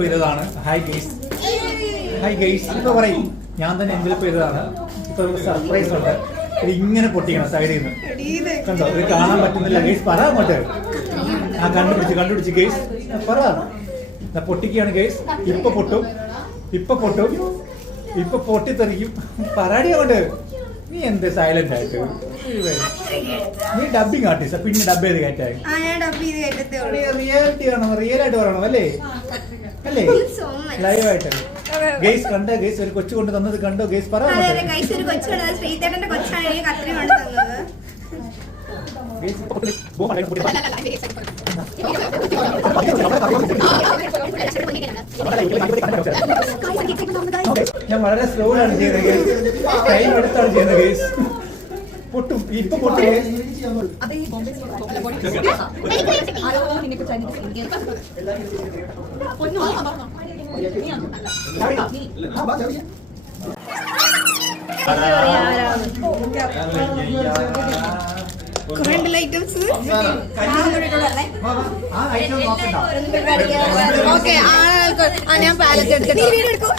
ചെയ്തതാണ്. Hi guys, hi guys. ഇപ്പൊ പറയും ഞാൻ തന്നെ എൻവലപ്പ് ചെയ്തതാണ്. ഇപ്പൊ സർപ്രൈസ് ഉണ്ട്. ഇത് ഇങ്ങനെ പൊട്ടിക്കണം സൈഡിൽ നിന്ന്. കണ്ടോ, ഇത് കാണാൻ പറ്റുന്നില്ല ഗെയ്സ്. പറ അങ്ങോട്ട്. ആ കണ്ടുപിടിച്ച് ഗെയ്സ് പറ. പൊട്ടിക്കുകയാണ് ഗെയ്സ്. ഇപ്പൊ പൊട്ടും, ഇപ്പൊ പൊട്ടിത്തെറിക്കും. പരാടി അങ്ങോട്ട്. നീ എന്ത് സൈലന്റ് ആയിട്ട്? നീ ഡബിങ് ആർട്ടിസ്റ്റ്, പിന്നെ ഡബ് ചെയ്ത് കയറ്റായി. റിയാലിറ്റി ആണോ? റിയൽ ആയിട്ട് പറയണോ? അല്ലേ ലൈവ് ആയിട്ട്. ഗെയ്സ് കണ്ടോ? ഗെയ്സ് ഒരു കൊച്ചു കൊണ്ട് തന്നത് കണ്ടോ? ഗെയ്സ് പറ. ഞാൻ വളരെ സ്ലോ ആണ് ചെയ്യുന്നത് ഗെയ്സ്. ടൈം എടുത്താണ് ചെയ്യുന്നത് ഗെയ്സ്. പൊട്ടും, ഇപ്പൊ പൊട്ടും. ഐറ്റംസ് ഞാൻ പാലറ്റ് എടുക്കാം.